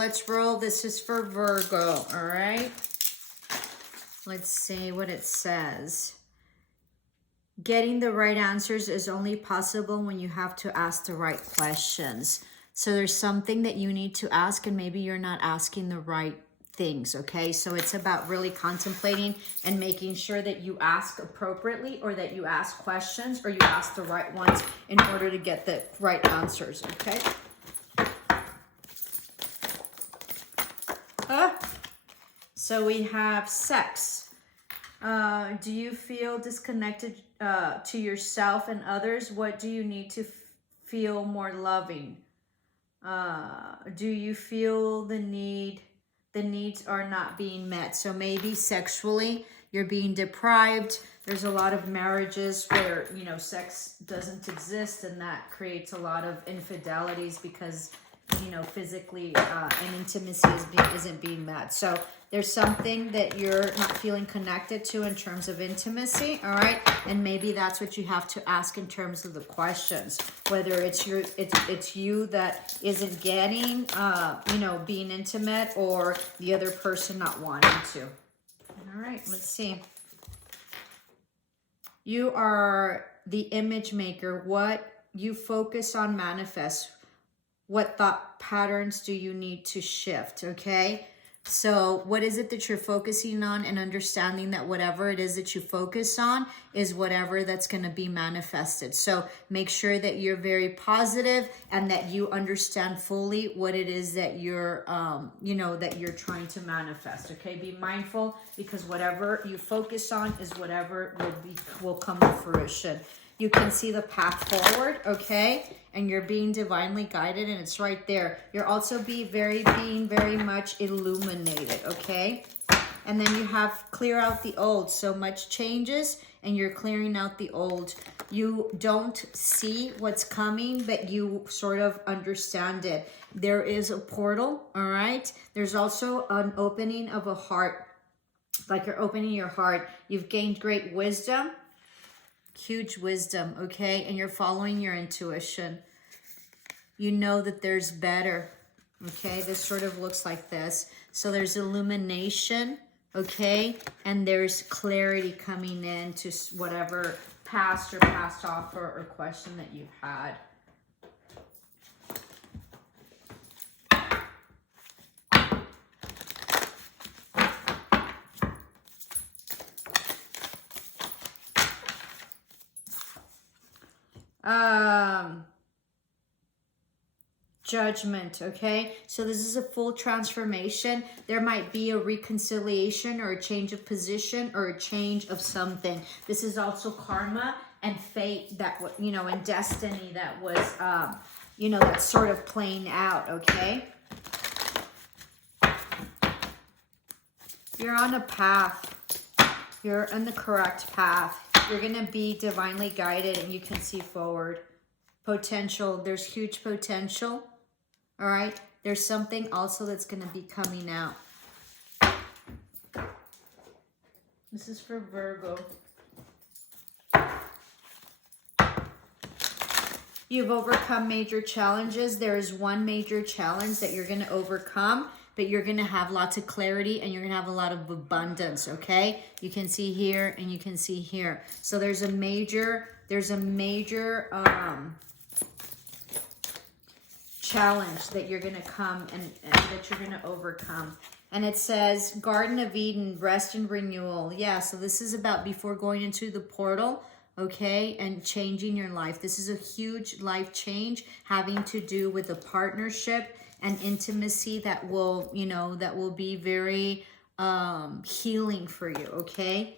let's roll. This is for Virgo, all right? Let's see what it says. Getting the right answers is only possible when you have to ask the right questions. So there's something that you need to ask, and maybe you're not asking the right things, okay? So it's about really contemplating and making sure that you ask appropriately, or that you ask questions, or you ask the right ones in order to get the right answers, okay? So we have sex. Do you feel disconnected to yourself and others? What do you need to feel more loving? Do you feel the needs are not being met? So maybe sexually you're being deprived. There's a lot of marriages where, you know, sex doesn't exist, and that creates a lot of infidelities because, you know, physically and intimacy isn't being met. So there's something that you're not feeling connected to in terms of intimacy, all right? And maybe that's what you have to ask in terms of the questions, whether it's you that isn't getting, you know, being intimate, or the other person not wanting to. All right, let's see. You are the image maker. What you focus on manifests. What thought patterns do you need to shift, okay? So what is it that you're focusing on, and understanding that whatever it is that you focus on is whatever that's going to be manifested. So make sure that you're very positive and that you understand fully what it is that you're, you know, that you're trying to manifest, okay? Be mindful, because whatever you focus on is whatever will come to fruition. You can see the path forward, okay? And you're being divinely guided, and it's right there. You're also being very much illuminated, okay? And then you have clear out the old. So much changes, and you're clearing out the old. You don't see what's coming, but you sort of understand it. There is a portal, all right? There's also an opening of a heart, like you're opening your heart. You've gained great wisdom. Huge wisdom, okay? And you're following your intuition. You know that there's better, okay? This sort of looks like this. So there's illumination, okay? And there's clarity coming in to whatever past or past offer or question that you've had. Judgment, okay? So this is a full transformation. There might be a reconciliation or a change of position or a change of something. This is also karma and fate that, you know, and destiny that was, you know, that's sort of playing out, okay? You're on a path. You're on the correct path. You're going to be divinely guided, and you can see forward. Potential. There's huge potential. All right. There's something also that's going to be coming out. This is for Virgo. You've overcome major challenges. There is one major challenge that you're going to overcome, but you're going to have lots of clarity, and you're going to have a lot of abundance, okay? You can see here, and you can see here. So there's a major challenge that you're going to come and that you're going to overcome. And it says Garden of Eden, rest and renewal. Yeah, so this is about before going into the portal, okay, and changing your life. This is a huge life change having to do with a partnership and intimacy that will, you know, that will be very healing for you, okay?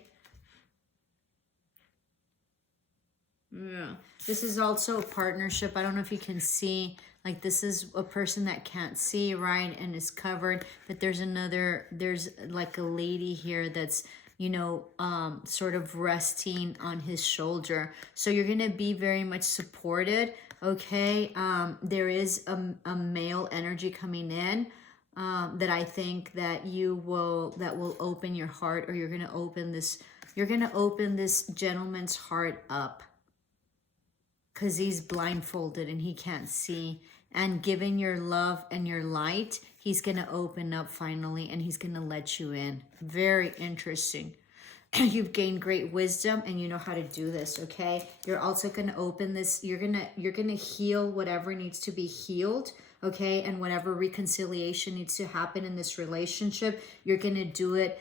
Yeah. This is also a partnership. I don't know if you can see, like this is a person that can't see, right? And is covered, but there's like a lady here that's, you know, sort of resting on his shoulder. So you're going to be very much supported, okay? There is a male energy coming in that I think that will open your heart, or you're going to open this gentleman's heart up, because he's blindfolded and he can't see. And given your love and your light, he's going to open up finally, and he's going to let you in. Very interesting. You've gained great wisdom, and you know how to do this, okay? You're also going to open this. You're going to heal whatever needs to be healed, okay? And whatever reconciliation needs to happen in this relationship, you're going to do it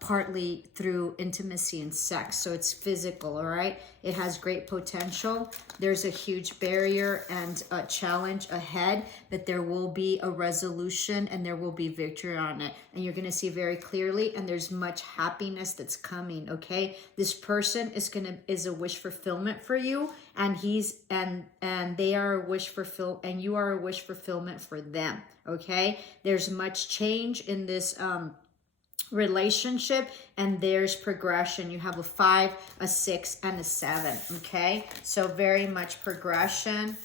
partly through intimacy and sex. So it's physical, all right? It has great potential. There's a huge barrier and a challenge ahead, but there will be a resolution and there will be victory on it. And you're going to see very clearly, and there's much happiness that's coming, okay? This person is a wish fulfillment for you, and they are a wish fulfill, and you are a wish fulfillment for them, okay? There's much change in this relationship, and there's progression. You have a 5, a 6, and a 7, okay? So very much progression,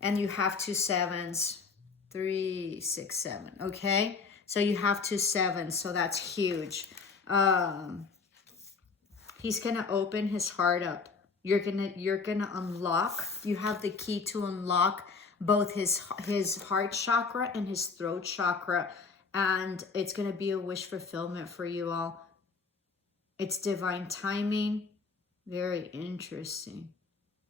and you have 2 7s, 3, 6, 7, okay? So you have 2 7s, so that's huge. He's gonna open his heart up. You're gonna unlock. You have the key to unlock both his heart chakra and his throat chakra. And it's going to be a wish fulfillment for you all. It's divine timing. Very interesting.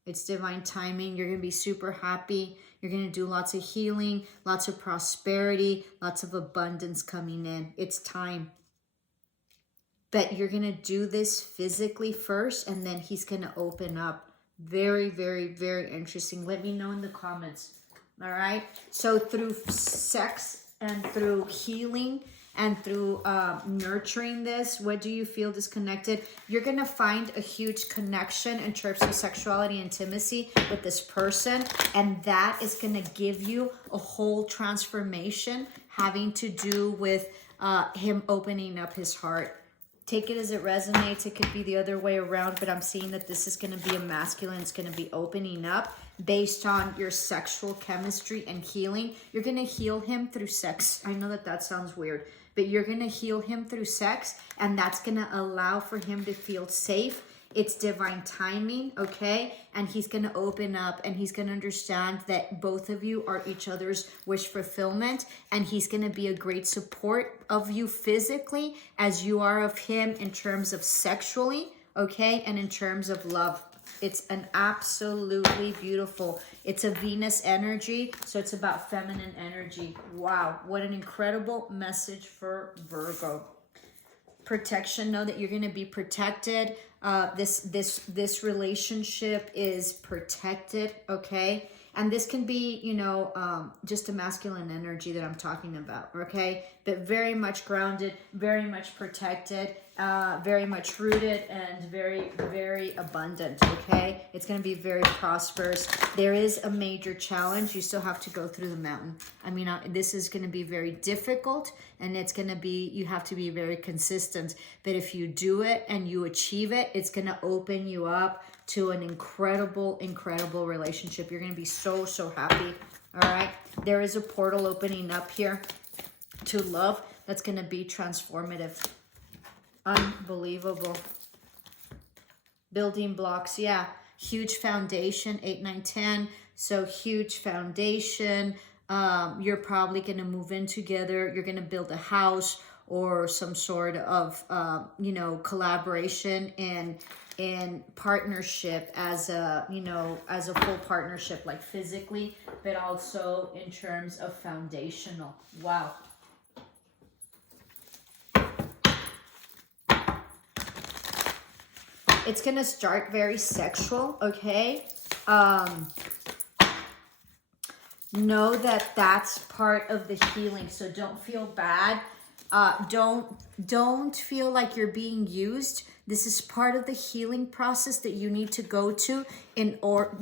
It's divine timing. You're going to be super happy. You're going to do lots of healing, lots of prosperity, lots of abundance coming in. It's time. But you're going to do this physically first, and then he's going to open up. Very, very, very interesting. Let me know in the comments. All right? So through sex and through healing and through nurturing this, what do you feel disconnected? You're going to find a huge connection in terms of sexuality and intimacy with this person, and that is going to give you a whole transformation having to do with him opening up his heart. Take it as it resonates. It could be the other way around, but I'm seeing that this is going to be a masculine. It's going to be opening up based on your sexual chemistry and healing. You're going to heal him through sex. I know that sounds weird, but you're going to heal him through sex, and that's going to allow for him to feel safe. It's divine timing, okay? And he's going to open up, and he's going to understand that both of you are each other's wish fulfillment, and he's going to be a great support of you physically as you are of him in terms of sexually, okay? And in terms of love. It's an absolutely beautiful, it's a Venus energy, so it's about feminine energy. Wow, what an incredible message for Virgo. Protection, know that you're going to be protected. This relationship is protected, okay? And this can be, you know, just a masculine energy that I'm talking about, okay? But very much grounded, very much protected, very much rooted, and very, very abundant, okay? It's going to be very prosperous. There is a major challenge. You still have to go through the mountain. I mean, this is going to be very difficult, and it's going to be, you have to be very consistent. But if you do it and you achieve it, it's going to open you up to an incredible, incredible relationship. You're going to be so, so happy, all right? There is a portal opening up here to love that's going to be transformative. Unbelievable. Building blocks, yeah. Huge foundation, 8, 9, 10. So huge foundation. You're probably going to move in together. You're going to build a house or some sort of, you know, collaboration and partnership as a, you know, as a full partnership, like physically, but also in terms of foundational. Wow. It's going to start very sexual, okay? Know that that's part of the healing, so don't feel bad. Don't feel like you're being used. This is part of the healing process that you need to go to in order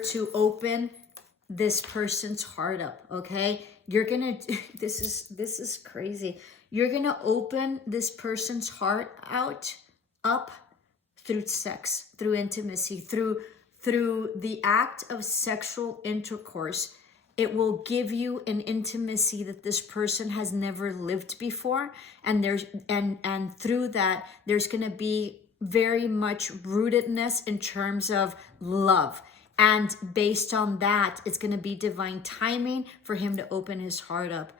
to open this person's heart up, okay? You're gonna, this is crazy. You're gonna open this person's heart up through sex, through intimacy, through the act of sexual intercourse. It will give you an intimacy that this person has never lived before, and through that there's going to be very much rootedness in terms of love. And based on that, it's going to be divine timing for him to open his heart up.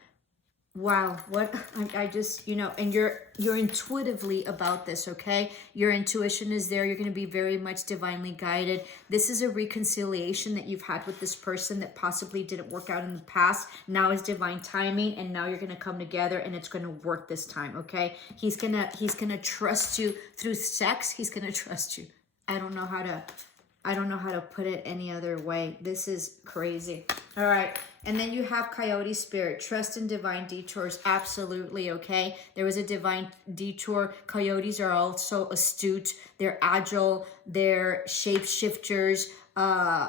Wow, what I just, you know, and you're intuitively about this, okay? Your intuition is there. You're going to be very much divinely guided. This is a reconciliation that you've had with this person that possibly didn't work out in the past. Now is divine timing, and now you're going to come together and it's going to work this time, okay? He's going to trust you through sex. He's going to trust you. I don't know how to put it any other way. This is crazy. All right. And then you have Coyote Spirit. Trust in divine detours. Absolutely, okay? There was a divine detour. Coyotes are also astute. They're agile. They're shapeshifters.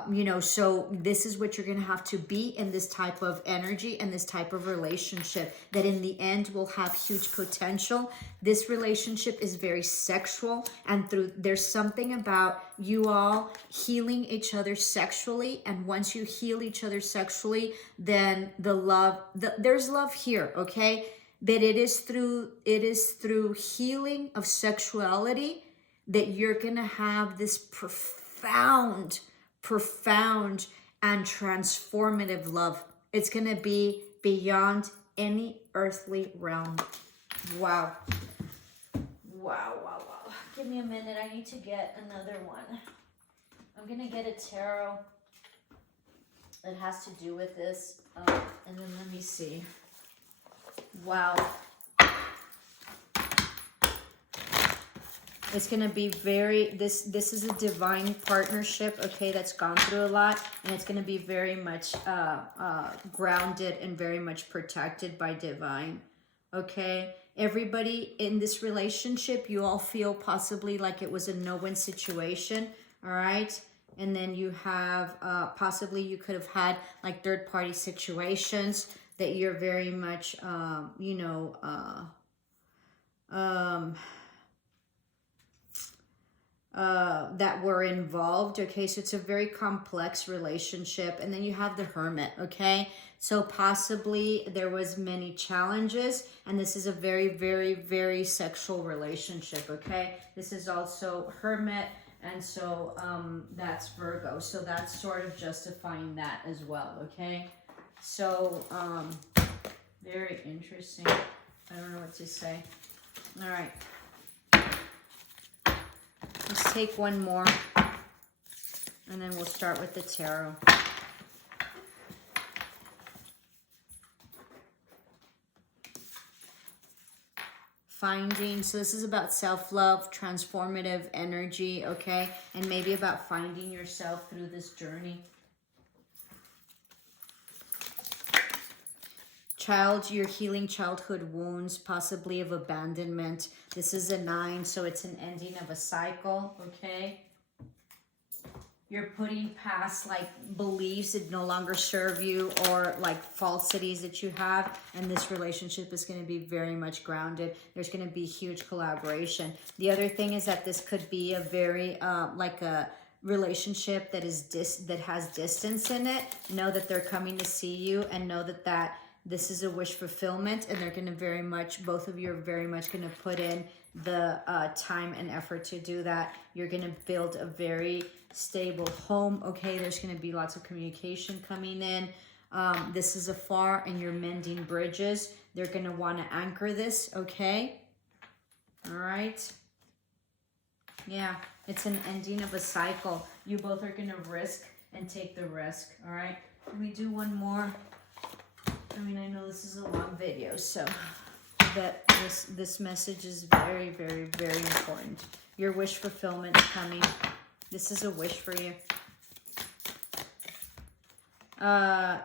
You know, so this is what you're going to have to be in this type of energy and this type of relationship that in the end will have huge potential. This relationship is very sexual, and there's something about you all healing each other sexually, and once you heal each other sexually, then there's love here, okay? But it is through healing of sexuality that you're going to have this profound and transformative love. It's going to be beyond any earthly realm. Wow. Give me a minute. I need to get another one. I'm going to get a tarot that has to do with this. And then let me see. Wow. It's going to be this is a divine partnership, okay, that's gone through a lot, and it's going to be very much grounded and very much protected by divine, okay? Everybody in this relationship, you all feel possibly like it was a no-win situation, all right? And then you have, possibly you could have had like third-party situations that you're very much, you know, that were involved, okay? So it's a very complex relationship. And then you have the Hermit, okay? So possibly there was many challenges, and this is a very, very, very sexual relationship, okay? This is also Hermit, and so that's Virgo. So that's sort of justifying that as well, okay? So very interesting. I don't know what to say. All right. Let's take one more, and then we'll start with the tarot. Finding, so this is about self-love, transformative energy, okay? And maybe about finding yourself through this journey. Child, you're healing childhood wounds, possibly of abandonment. This is a 9, so it's an ending of a cycle, okay? You're putting past like beliefs that no longer serve you, or like falsities that you have, and this relationship is going to be very much grounded. There's going to be huge collaboration. The other thing is that this could be a very like a relationship that has distance in it. Know that they're coming to see you, and know that this is a wish fulfillment, and they're going to very much, both of you are very much going to put in the time and effort to do that. You're going to build a very stable home, okay? There's going to be lots of communication coming in. This is afar, and you're mending bridges. They're going to want to anchor this, okay? All right. Yeah, it's an ending of a cycle. You both are going to risk and take the risk, all right? Let me do one more. I mean, I know this is a long video, so that this message is very, very, very important. Your wish fulfillment is coming. This is a wish for you.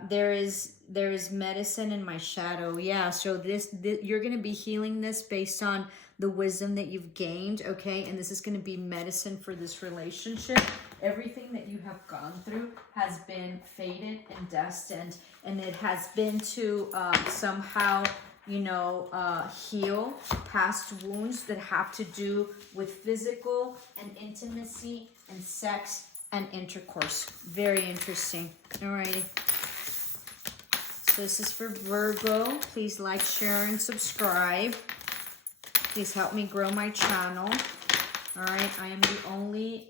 There is medicine in my shadow. Yeah, so this you're going to be healing this based on the wisdom that you've gained, okay? And this is going to be medicine for this relationship. Everything that you have gone through has been fated and destined, and it has been to somehow, you know, heal past wounds that have to do with physical and intimacy and sex and intercourse. Very interesting. Alrighty. So this is for Virgo. Please like, share, and subscribe. Please help me grow my channel. All right. I am the only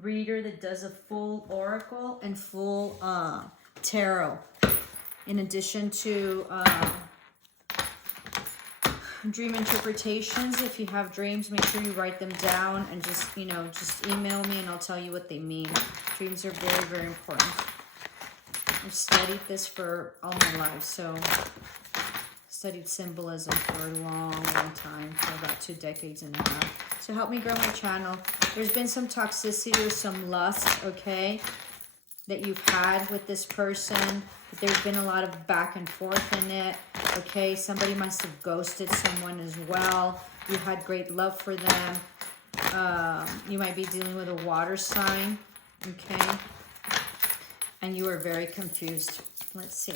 reader that does a full oracle and full tarot. In addition to dream interpretations. If you have dreams, make sure you write them down and just, you know, just email me and I'll tell you what they mean. Dreams are very, very important. I've studied this for all my life, so studied symbolism for a long, long time, for about 2 decades and a half. So help me grow my channel. There's been some toxicity or some lust, okay, that you've had with this person. There's been a lot of back and forth in it, okay? Somebody must have ghosted someone as well. You had great love for them. You might be dealing with a water sign, okay? And you are very confused. Let's see.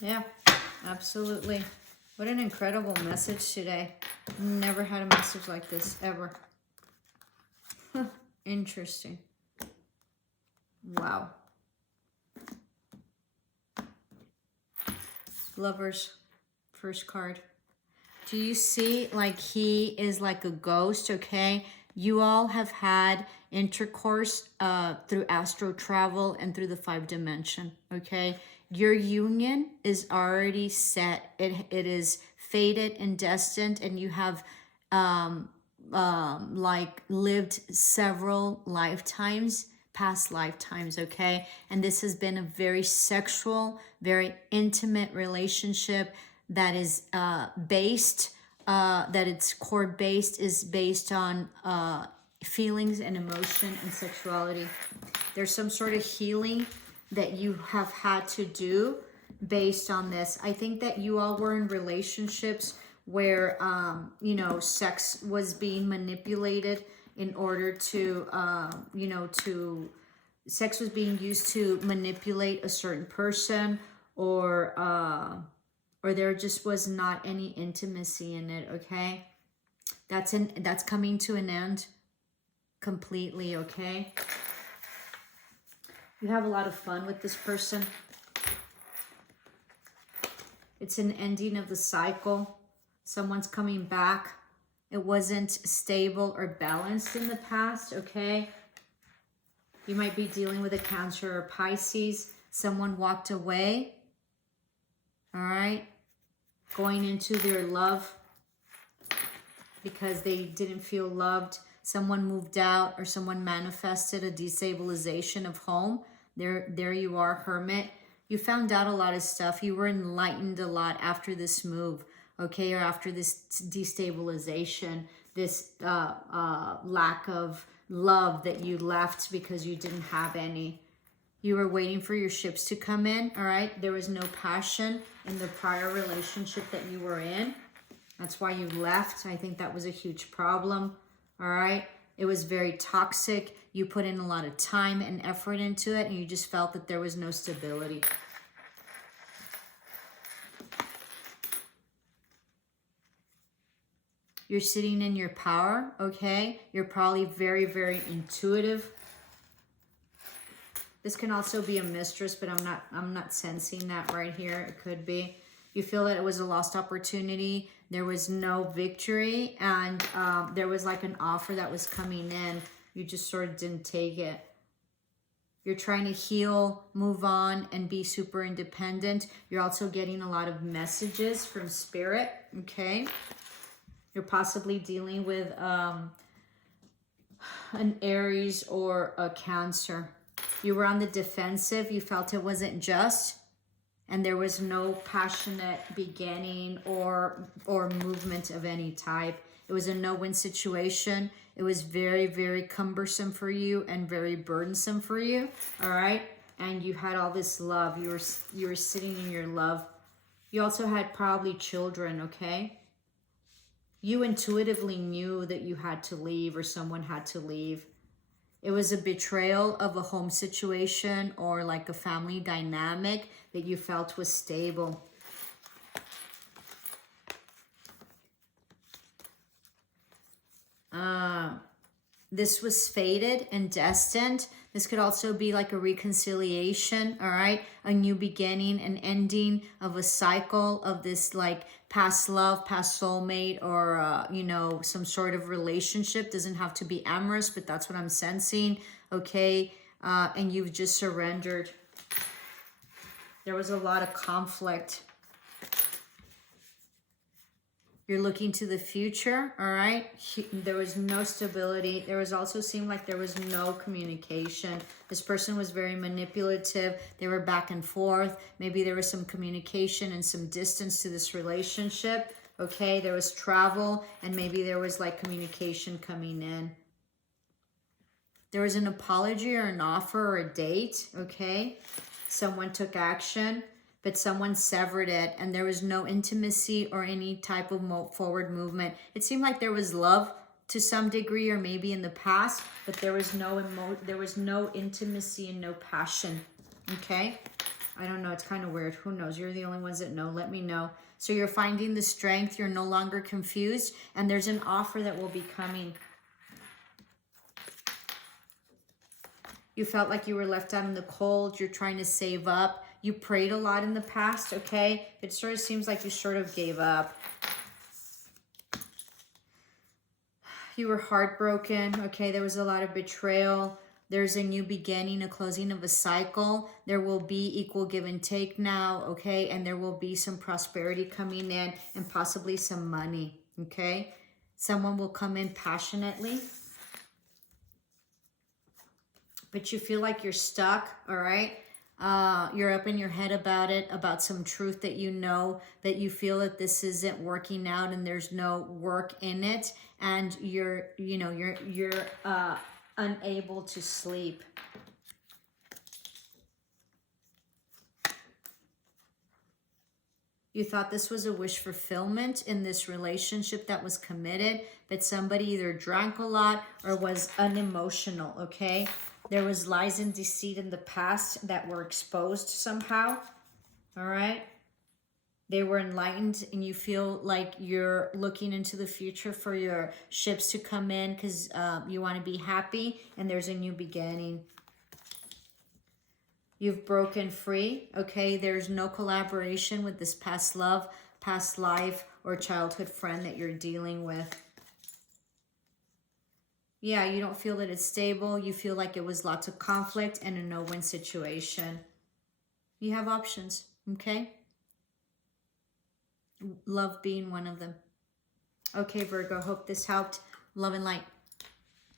Yeah, absolutely. What an incredible message today. Never had a message like this, ever. Interesting. Wow. Lovers, first card. Do you see, like, he is like a ghost, okay? You all have had intercourse through astral travel and through the 5 dimension, okay? Your union is already set. It is fated and destined, and you have like lived several lifetimes, past lifetimes, okay? And this has been a very sexual, very intimate relationship that is based, that its core based is based on feelings and emotion and sexuality. There's some sort of healing that you have had to do based on this. I think that you all were in relationships where, you know, sex was being manipulated in order to, you know, sex was being used to manipulate a certain person, or there just was not any intimacy in it, okay? That's coming to an end completely, okay? You have a lot of fun with this person. It's an ending of the cycle. Someone's coming back. It wasn't stable or balanced in the past, okay? You might be dealing with a Cancer or Pisces. Someone walked away, all right? Going into their love because they didn't feel loved. Someone moved out, or someone manifested a destabilization of home. There you are, Hermit. You found out a lot of stuff. You were enlightened a lot after this move, okay, or after this destabilization, this lack of love that you left because you didn't have any. You were waiting for your ships to come in, all right? There was no passion in the prior relationship that you were in. That's why you left. I think that was a huge problem, all right? It was very toxic. You put in a lot of time and effort into it, and you just felt that there was no stability. You're sitting in your power, okay? You're probably very, very intuitive. This can also be a mistress, but I'm not sensing that right here. It could be. You feel that it was a lost opportunity. There was no victory, and there was like an offer that was coming in. You just sort of didn't take it. You're trying to heal, move on, and be super independent. You're also getting a lot of messages from spirit, okay? You're possibly dealing with an Aries or a Cancer. You were on the defensive. You felt it wasn't just, and there was no passionate beginning or movement of any type. It was a no-win situation. It was very, very cumbersome for you and very burdensome for you, all right? And you had all this love. You were sitting in your love. You also had probably children, okay? You intuitively knew that you had to leave, or someone had to leave. It was a betrayal of a home situation or like a family dynamic that you felt was stable. this was fated and destined. This could also be like a reconciliation, all right? A new beginning, an ending of a cycle of this like past love, past soulmate, or, you know, some sort of relationship. Doesn't have to be amorous, but that's what I'm sensing, okay? And you've just surrendered. There was a lot of conflict. You're looking to the future, all right? There was no stability. There was also seemed like there was no communication. This person was very manipulative. They were back and forth. Maybe there was some communication and some distance to this relationship, okay? There was travel, and maybe there was like communication coming in. There was an apology or an offer or a date, okay? Someone took action, but someone severed it, and there was no intimacy or any type of forward movement. It seemed like there was love to some degree, or maybe in the past, but there was no intimacy and no passion. Okay, I don't know. It's kind of weird. Who knows? You're the only ones that know. Let me know. So you're finding the strength. You're no longer confused, and there's an offer that will be coming. You felt like you were left out in the cold. You're trying to save up. You prayed a lot in the past, okay? It sort of seems like you sort of gave up. You were heartbroken, okay? There was a lot of betrayal. There's a new beginning, a closing of a cycle. There will be equal give and take now, okay? And there will be some prosperity coming in and possibly some money, okay? Someone will come in passionately, but you feel like you're stuck, all right? You're up in your head about it, about some truth that you know, that you feel that this isn't working out and there's no work in it, and you're unable to sleep. You thought this was a wish fulfillment in this relationship that was committed, but somebody either drank a lot or was unemotional, okay? There was lies and deceit in the past that were exposed somehow, all right? They were enlightened, and you feel like you're looking into the future for your ships to come in because you want to be happy, and there's a new beginning. You've broken free, okay? There's no collaboration with this past love, past life, or childhood friend that you're dealing with. Yeah, you don't feel that it's stable. You feel like it was lots of conflict and a no-win situation. You have options, okay? Love being one of them. Okay, Virgo, hope this helped. Love and light.